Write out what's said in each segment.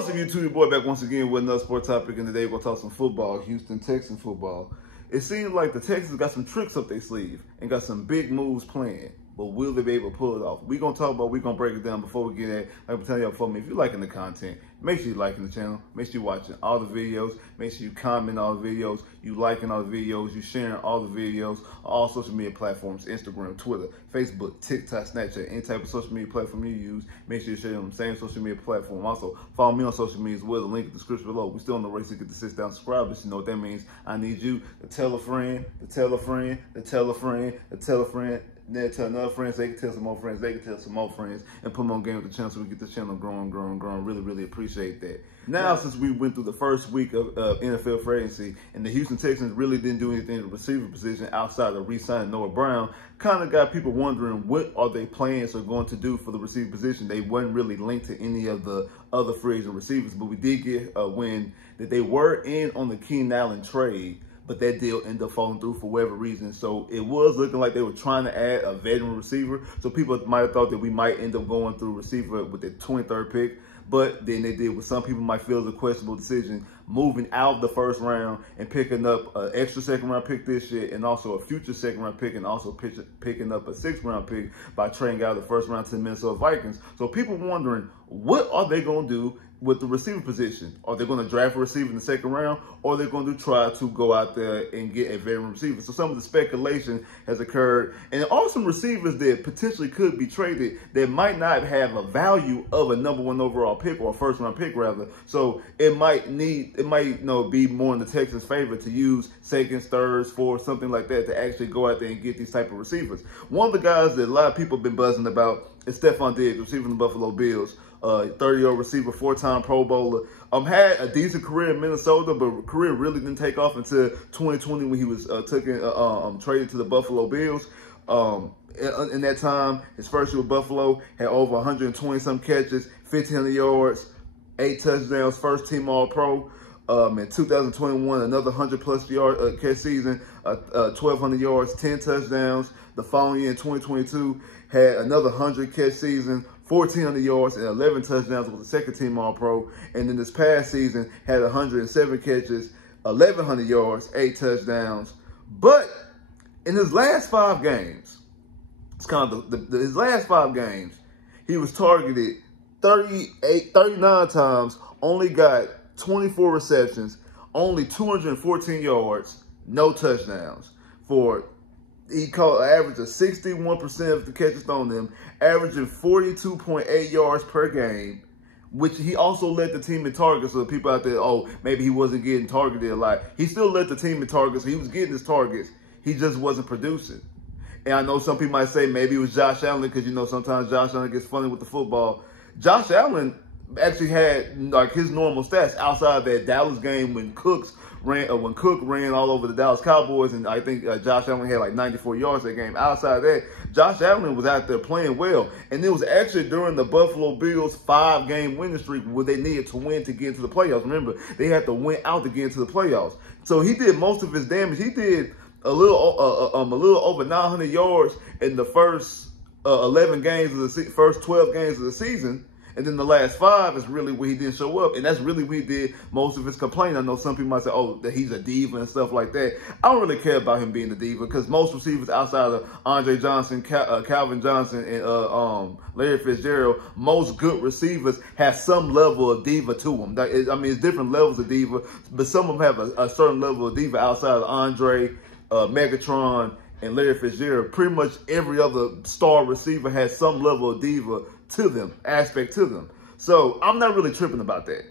What's up, YouTube? Your boy back once again with another sport topic, and today we're going to talk some football, Houston Texans football. It seems like the Texans got some tricks up their sleeve and got some big moves planned, but will they be able to pull it off? We're going to break it down before we get at. Like I'm telling y'all, for me, if you're liking the content, make sure you're liking the channel, make sure you're watching all the videos, make sure you comment all the videos, you liking all the videos, you sharing all the videos, all social media platforms, Instagram, Twitter, Facebook, TikTok, Snapchat, any type of social media platform you use, make sure you share on the same social media platform. Also, follow me on social media as well, the link in the description below. We're still on the race to get the 6,000 subscribers. You know what that means. I need you to tell a friend, to tell a friend, to tell a friend, to tell a friend, then tell another friend, so they can tell some more friends, they can tell some more friends, and put them on game with the channel so we get this channel growing. Really appreciate that. Now, since we went through the first week of NFL free agency, and the Houston Texans really didn't do anything at the receiver position outside of re-signing Noah Brown, kind of got people wondering what are they plans are going to do for the receiver position. They weren't really linked to any of the other free agent receivers, but we did get a win that they were in on the Keenan Allen trade, but that deal ended up falling through for whatever reason. So it was looking like they were trying to add a veteran receiver. So people might have thought that we might end up going through receiver with the 23rd pick. But then they did what some people might feel is a questionable decision, moving out of the first round and picking up an extra second-round pick this year, and also a future second-round pick, and also picking up a sixth-round pick by trading out of the first round to the Minnesota Vikings. So people wondering, what are they going to do with the receiver position? Are they going to draft a receiver in the second round, or are they going to try to go out there and get a veteran receiver? So some of the speculation has occurred, and there are some receivers that potentially could be traded that might not have a value of a #1 overall pick, or a first-round pick rather. So it might be more in the Texans' favor to use seconds, thirds, fourths, something like that, to actually go out there and get these type of receivers. One of the guys that a lot of people have been buzzing about is Stephon Diggs, receiver from the Buffalo Bills. 30-year-old receiver, 4-time Pro Bowler. Had a decent career in Minnesota, but career really didn't take off until 2020 when he was traded to the Buffalo Bills. In that time, his first year with Buffalo, had over 120-some catches, 1,500 yards, 8 touchdowns, first team All-Pro. In 2021, another 100-plus yard catch season, 1,200 yards, 10 touchdowns. The following year in 2022, had another 100 catch season, 1,400 yards and 11 touchdowns with the second team All-Pro. And then this past season, had 107 catches, 1,100 yards, 8 touchdowns. But in his last 5 games, it's kind of his last 5 games, he was targeted 39 times, only got 24 receptions, only 214 yards, no touchdowns. He caught an average of 61% of the catches thrown to him, averaging 42.8 yards per game, which he also led the team in targets. So the people out there, oh, maybe he wasn't getting targeted a lot. He still led the team in targets. So he was getting his targets. He just wasn't producing. And I know some people might say maybe it was Josh Allen, because, you know, sometimes Josh Allen gets funny with the football. Josh Allen actually had like his normal stats outside that Dallas game when Cook ran all over the Dallas Cowboys, and I think Josh Allen had like 94 yards that game. Outside that, Josh Allen was out there playing well, and it was actually during the Buffalo Bills' 5-game winning streak where they needed to win to get into the playoffs. Remember, they had to win out to get into the playoffs. So he did most of his damage. He did a little over 900 yards in the first 11 games of the first 12 games of the season. And then the last 5 is really where he didn't show up. And that's really where he did most of his complaining. I know some people might say, oh, that he's a diva and stuff like that. I don't really care about him being a diva, because most receivers outside of Andre Johnson, Calvin Johnson, and Larry Fitzgerald, most good receivers have some level of diva to them. I mean, it's different levels of diva, but some of them have a certain level of diva outside of Andre, Megatron, and Larry Fitzgerald. Pretty much every other star receiver has some level of diva to them, aspect to them. So I'm not really tripping about that.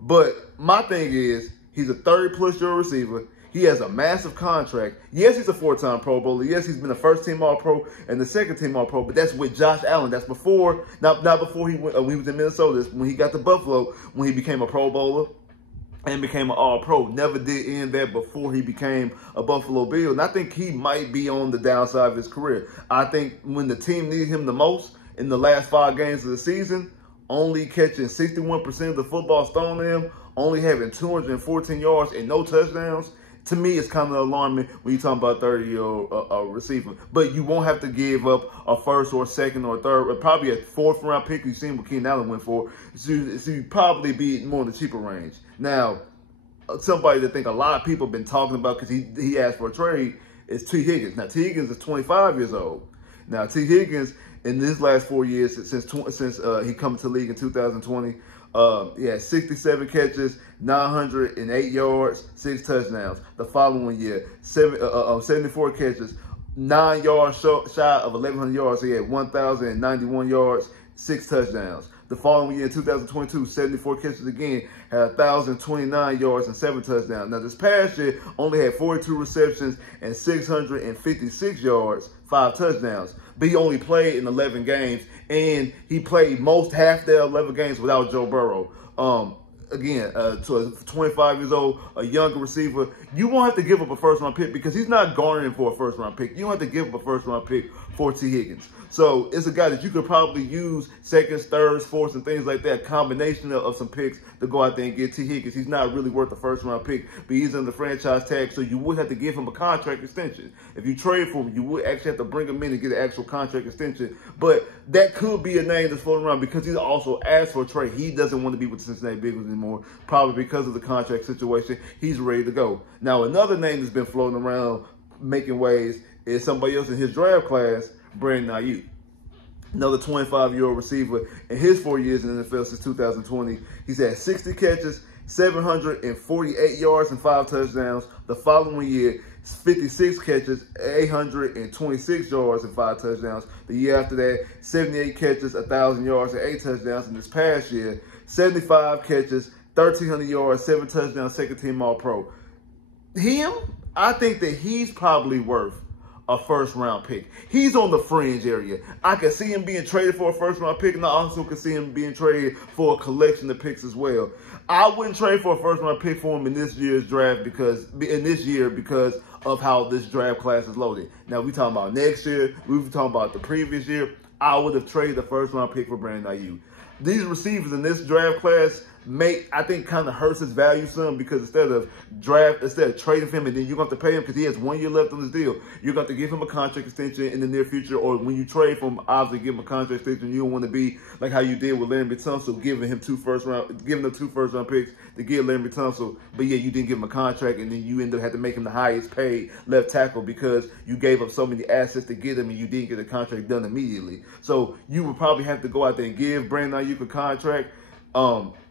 But my thing is, he's a 30-plus year receiver. He has a massive contract. Yes, he's a 4-time Pro Bowler. Yes, he's been a first-team All-Pro and the second-team All-Pro. But that's with Josh Allen. That's before, not before he went. When he was in Minnesota. When he got to Buffalo, when he became a Pro Bowler and became an All-Pro. Never did end that before he became a Buffalo Bill. And I think he might be on the downside of his career. I think when the team needed him the most, in the last 5 games of the season, only catching 61% of the footballs thrown to him, only having 214 yards and no touchdowns, To me, it's kind of alarming when you're talking about 30-year-old receiver. But you won't have to give up a first or second or third, or probably a fourth round pick. You've seen what Keenan Allen went for. So you'd probably be more in the cheaper range. Now, somebody that I think a lot of people have been talking about because he asked for a trade is T. Higgins. Now, T. Higgins is 25 years old. Now, T. Higgins, in his last 4 years, since he come to the league in 2020, he had 67 catches, 908 yards, 6 touchdowns. The following year, 74 catches, 9 yards shy of 1,100 yards. So he had 1,091 yards, 6 touchdowns. The following year, 2022, 74 catches again, had 1,029 yards and 7 touchdowns. Now, this past year, only had 42 receptions and 656 yards, 5 touchdowns. But he only played in 11 games, and he played half their 11 games without Joe Burrow. Again, to 25 years old, a younger receiver, you won't have to give up a first-round pick because he's not garnering for a first-round pick. You don't have to give up a first-round pick for T. Higgins. So it's a guy that you could probably use seconds, thirds, fourths, and things like that, a combination of some picks to go out there and get T. Higgins. He's not really worth a first-round pick, but he's in the franchise tag, so you would have to give him a contract extension. If you trade for him, you would actually have to bring him in and get an actual contract extension. But that could be a name that's floating around because he's also asked for a trade. He doesn't want to be with the Cincinnati Bengals anymore, probably because of the contract situation. He's ready to go. Now, another name that's been floating around making waves is somebody else in his draft class, Brandon Aiyuk. Another 25-year-old receiver. In his 4 years in the NFL since 2020, he's had 60 catches, 748 yards, and 5 touchdowns. The following year, 56 catches, 826 yards, and 5 touchdowns. The year after that, 78 catches, 1,000 yards, and 8 touchdowns. And this past year, 75 catches, 1,300 yards, 7 touchdowns, second-team All-Pro. I think that he's probably worth a first-round pick. He's on the fringe area. I can see him being traded for a first-round pick, and I also can see him being traded for a collection of picks as well. I wouldn't trade for a first-round pick for him in this year's draft because of how this draft class is loaded. Now, we talking about next year. We were talking about the previous year. I would have traded the first-round pick for Brandon Aiyuk. These receivers in this draft class I think kind of hurts his value some because instead of trading for him and then you're going to have to pay him because he has 1 year left on his deal, you're going to have to give him a contract extension in the near future, or when you trade for him, obviously give him a contract extension. You don't want to be like how you did with Larry Tunsil, giving them 2 first-round picks to get Larry Tunsil, but yeah, you didn't give him a contract and then you end up having to make him the highest paid left tackle because you gave up so many assets to get him and you didn't get a contract done immediately. So you would probably have to go out there and give Brandon Aiyuk a contract.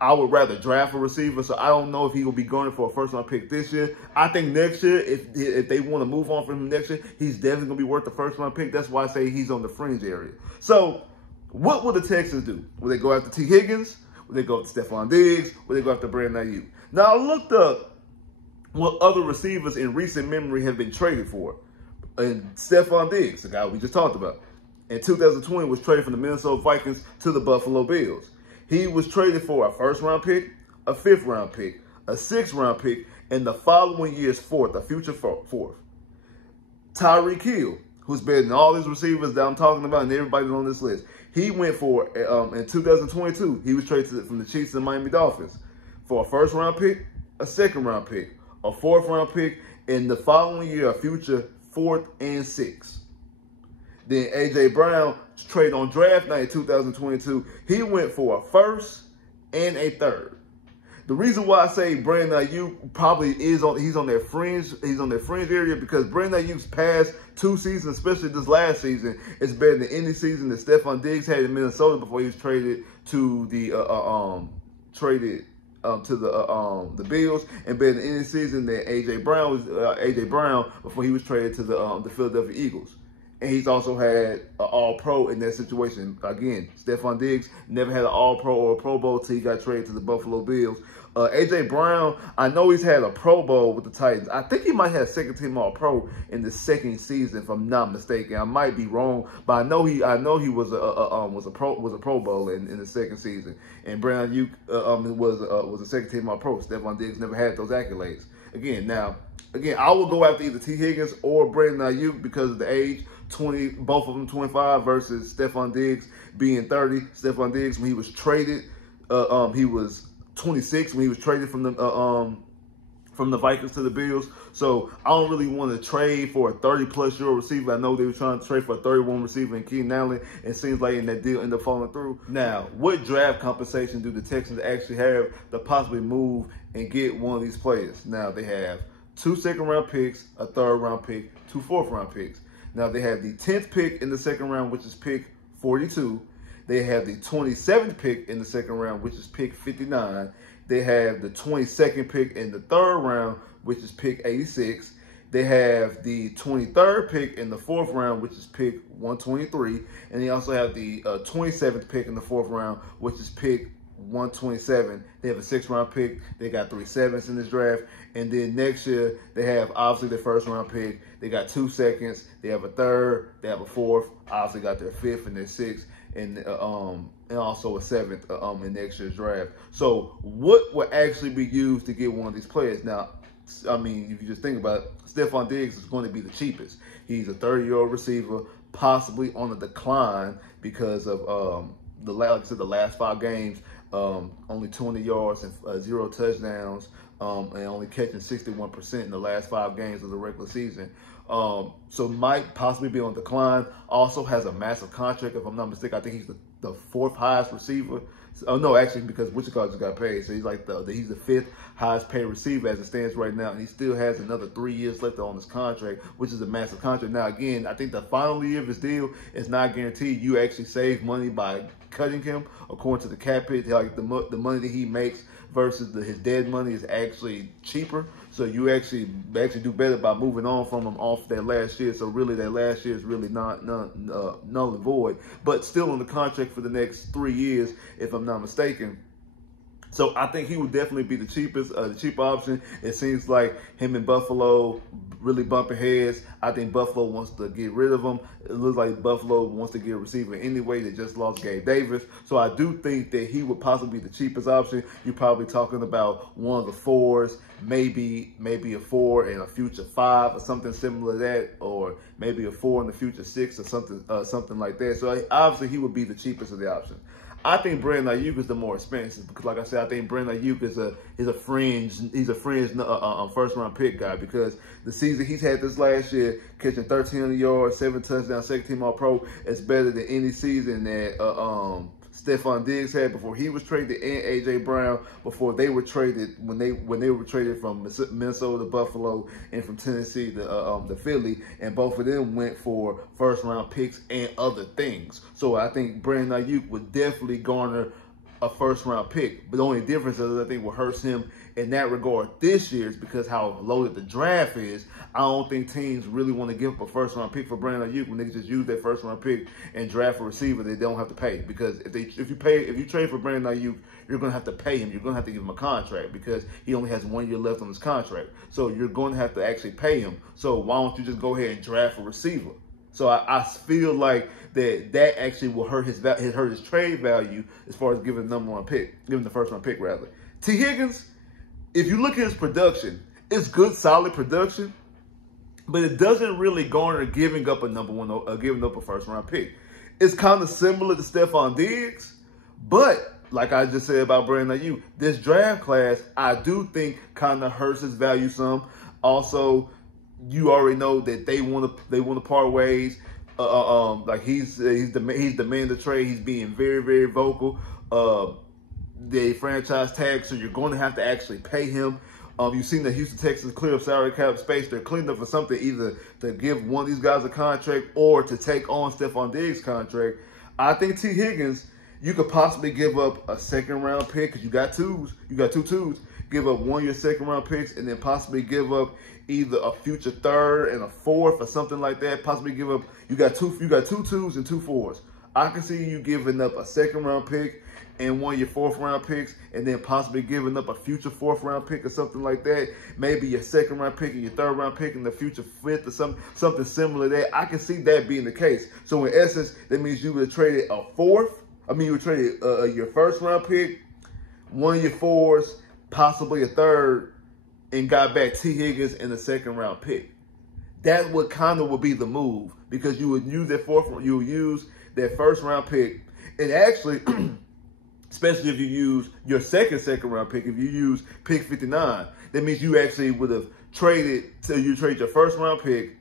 I would rather draft a receiver, so I don't know if he will be going for a first-round pick this year. I think next year, if they want to move on from him next year, he's definitely going to be worth the first-round pick. That's why I say he's on the fringe area. So what will the Texans do? Will they go after T. Higgins? Will they go after Stephon Diggs? Will they go after Brandon Aiyuk? Now, I looked up what other receivers in recent memory have been traded for. And Stephon Diggs, the guy we just talked about, in 2020 was traded from the Minnesota Vikings to the Buffalo Bills. He was traded for a first-round pick, a 5th-round pick, a 6th-round pick, and the following year's a future 4th. Tyreek Hill, who's better than all these receivers that I'm talking about and everybody on this list, he went for, in 2022, he was traded from the Chiefs and Miami Dolphins for a first-round pick, a 2nd-round pick, a 4th-round pick, and the following year, a future 4th and 6th. Then A.J. Brown traded on draft night in 2022. He went for a 1st and a 3rd. The reason why I say Brandon Aiyuk probably he's on their fringe area because Brandon Aiyuk's past 2 seasons, especially this last season, is better than any season that Stephon Diggs had in Minnesota before he was traded to the Bills, and better than any season that A.J. Brown before he was traded to the Philadelphia Eagles. And he's also had an All-Pro in that situation. Again, Stephon Diggs never had an All-Pro or a Pro Bowl till he got traded to the Buffalo Bills. A.J. Brown, I know he's had a Pro Bowl with the Titans. I think he might have 2nd-team All-Pro in the 2nd season, if I'm not mistaken. I might be wrong, but I know he was a Pro Bowl in the 2nd season. And Brandon Aiyuk was a 2nd-team All-Pro. Stephon Diggs never had those accolades. Again, I will go after either T. Higgins or Brandon Aiyuk because of the age. Both of them 25 versus Stephon Diggs being 30. Stephon Diggs, when he was traded, he was 26 when he was traded from from the Vikings to the Bills. So I don't really want to trade for a 30+ year receiver. I know they were trying to trade for a 31 receiver in Keenan Allen. It seems like in that deal ended up falling through. Now, what draft compensation do the Texans actually have to possibly move and get one of these players? Now, they have 2 second-round picks, a 3rd-round pick, 2 4th-round picks. Now, they have the 10th pick in the 2nd round, which is pick 42. They have the 27th pick in the 2nd round, which is pick 59. They have the 22nd pick in the 3rd round, which is pick 86. They have the 23rd pick in the 4th round, which is pick 123. And they also have the 27th pick in the 4th round, which is pick 127. They have a 6th-round pick. They got 3 7s in this draft. And then next year, they have obviously their 1st-round pick. They got 2 seconds. They have a 3rd. They have a 4th. Obviously got their 5th and their 6th. And also a 7th in next year's draft. So what will actually be used to get one of these players? Now, I mean, if you just think about it, Stefon Diggs is going to be the cheapest. He's a 30-year-old receiver, possibly on the decline because of like I said, the last 5 games, only 20 yards and 0 touchdowns, and only catching 61% in the last 5 games of the regular season. So might possibly be on decline. Also has a massive contract, if I'm not mistaken. I think he's the 4th highest receiver. Oh no, actually, because Wichita just got paid, so he's like he's the 5th highest paid receiver as it stands right now, and he still has another 3 years left on his contract, which is a massive contract. Now, again, I think the final year of his deal is not guaranteed. You actually save money by cutting him, according to the cap hit. Like the money that he makes versus his dead money is actually cheaper. So you actually do better by moving on from him off that last year. So really, that last year is really null and void, but still on the contract for the next 3 years, if I'm not mistaken. So I think he would definitely be the cheapest, the cheap option. It seems like him and Buffalo really bumping heads. I think Buffalo wants to get rid of him. It looks like Buffalo wants to get a receiver anyway. They just lost Gabe Davis. So I do think that he would possibly be the cheapest option. You're probably talking about one of the 4s, maybe a 4 and a future 5 or something similar to that, or maybe a 4 in the future 6 or something like that. So obviously he would be the cheapest of the options. I think Brandon Aiyuk is the more expensive because, like I said, I think Brandon Aiyuk is a fringe 1st-round pick guy because the season he's had this last year, catching 1,300 yards, 7 touchdowns, 2nd-team All-Pro, is better than any season that Stefon Diggs had before he was traded, and A.J. Brown before they were traded, when they were traded from Minnesota to Buffalo and from Tennessee to Philly, and both of them went for 1st-round picks and other things. So I think Brandon Aiyuk would definitely garner a 1st-round pick. But the only difference is I think what hurts him in that regard this year is because how loaded the draft is. I don't think teams really want to give up a 1st-round pick for Brandon Aiyuk when they just use that 1st-round pick and draft a receiver they don't have to pay. Because if you trade for Brandon Aiyuk, you're going to have to pay him. You're going to have to give him a contract because he only has 1 year left on his contract. So you're going to have to actually pay him. So why don't you just go ahead and draft a receiver? So I feel like that actually will hurt his trade value as far as giving the #1 pick, giving the 1st-round pick rather. T. Higgins, if you look at his production, it's good, solid production, but it doesn't really garner giving up a giving up a 1st-round pick. It's kind of similar to Stefon Diggs, but like I just said about Brandon Aiyuk, this draft class I do think kind of hurts his value some. Also, you already know that they want to part ways. Like he's the man to trade. He's being very, very vocal. The franchise tag, so you're going to have to actually pay him. You've seen the Houston Texans clear up salary cap space. They're cleaning up for something, either to give one of these guys a contract or to take on Stefon Diggs' contract. I think T. Higgins, you could possibly give up a 2nd-round pick because you got 2s. You got 2 2s. Give up 1 year 2nd-round picks and then possibly give up either a future 3rd and a 4th or something like that. Possibly give up. You got 2 2s and 2 4s. I can see you giving up a 2nd-round pick and 1 year 4th-round picks, and then possibly giving up a future 4th-round pick or something like that. Maybe your 2nd-round pick and your 3rd-round pick and the future 5th or something similar to that. I can see that being the case. So in essence, that means you would have traded a 4th. I mean, you would trade your 1st-round pick, 1 year 4s, possibly a 3rd, and got back T. Higgins and a 2nd-round pick. That would kind of be the move because you would use that 4th. You would use that 1st-round pick, and actually. Especially if you use your second round pick, if you use pick 59, that means you actually would have traded till you trade your first round pick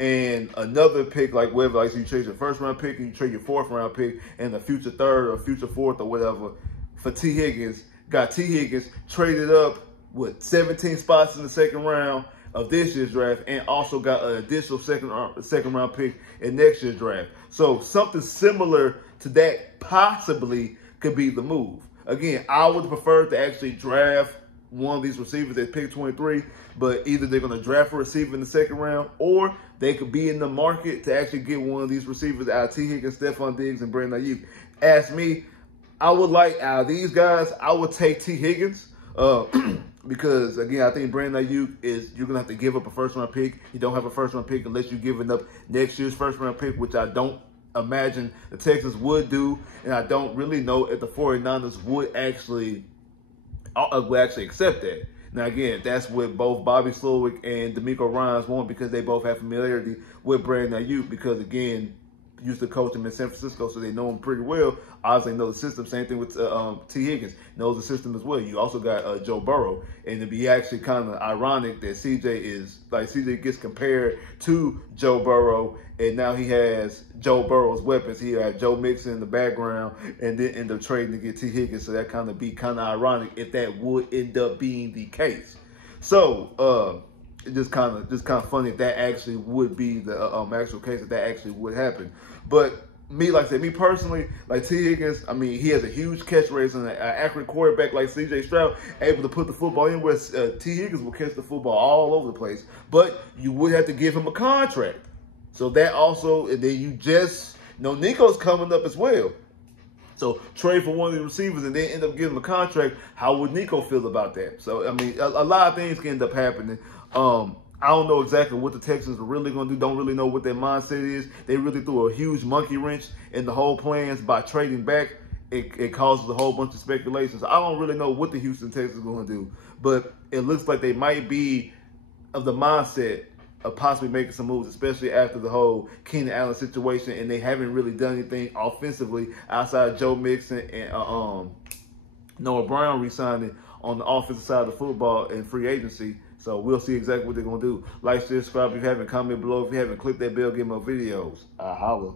and another pick, like whatever, like so you trade your first round pick and you trade your fourth round pick and the future third or future fourth or whatever for T. Higgins. Got T. Higgins traded up with 17 spots in the second round of this year's draft, and also got an additional second round pick in next year's draft. So something similar to that possibly could be the move. Again, I would prefer to actually draft one of these receivers at pick 23, but either they're going to draft a receiver in the second round, or they could be in the market to actually get one of these receivers out of T. Higgins, Stephon Diggs, and Brandon Aiyuk. Ask me, I would like, out of these guys, I would take T. Higgins. Because, again, I think Brandon Aiyuk you're going to have to give up a first-round pick. You don't have a first-round pick unless you're giving up next year's first-round pick, which I don't imagine the Texans would do. And I don't really know if the 49ers would actually accept that. Now, again, that's what both Bobby Slowick and D'Amico Ryans want, because they both have familiarity with Brandon Aiyuk, because, again, used to coach him in San Francisco, so they know him pretty well. Obviously, know the system. Same thing with T. Higgins. Knows the system as well. You also got Joe Burrow. And it'd be actually kind of ironic that CJ gets compared to Joe Burrow, and now he has Joe Burrow's weapons. He had Joe Mixon in the background, and then end up trading to get T. Higgins. So that kind of be kind of ironic if that would end up being the case. So, it's just kind of funny if that actually would be the actual case, if that actually would happen. But like I said, me personally, like T. Higgins, I mean, he has a huge catch rate and an accurate quarterback like C.J. Stroud, able to put the football in where T. Higgins will catch the football all over the place. But you would have to give him a contract. So that also, and then you just, Nico's coming up as well. So trade for one of the receivers and then end up giving him a contract. How would Nico feel about that? So, I mean, a lot of things can end up happening. I don't know exactly what the Texans are really going to do. Don't really know what their mindset is. They really threw a huge monkey wrench in the whole plans by trading back. It causes a whole bunch of speculations. I don't really know what the Houston Texans are going to do. But it looks like they might be of the mindset of possibly making some moves, especially after the whole Keenan Allen situation. And they haven't really done anything offensively outside of Joe Mixon and Noah Brown re-signing on the offensive side of the football and free agency. So we'll see exactly what they're going to do. Like, share, subscribe if you haven't, comment below if you haven't, click that bell, get more videos. Holla.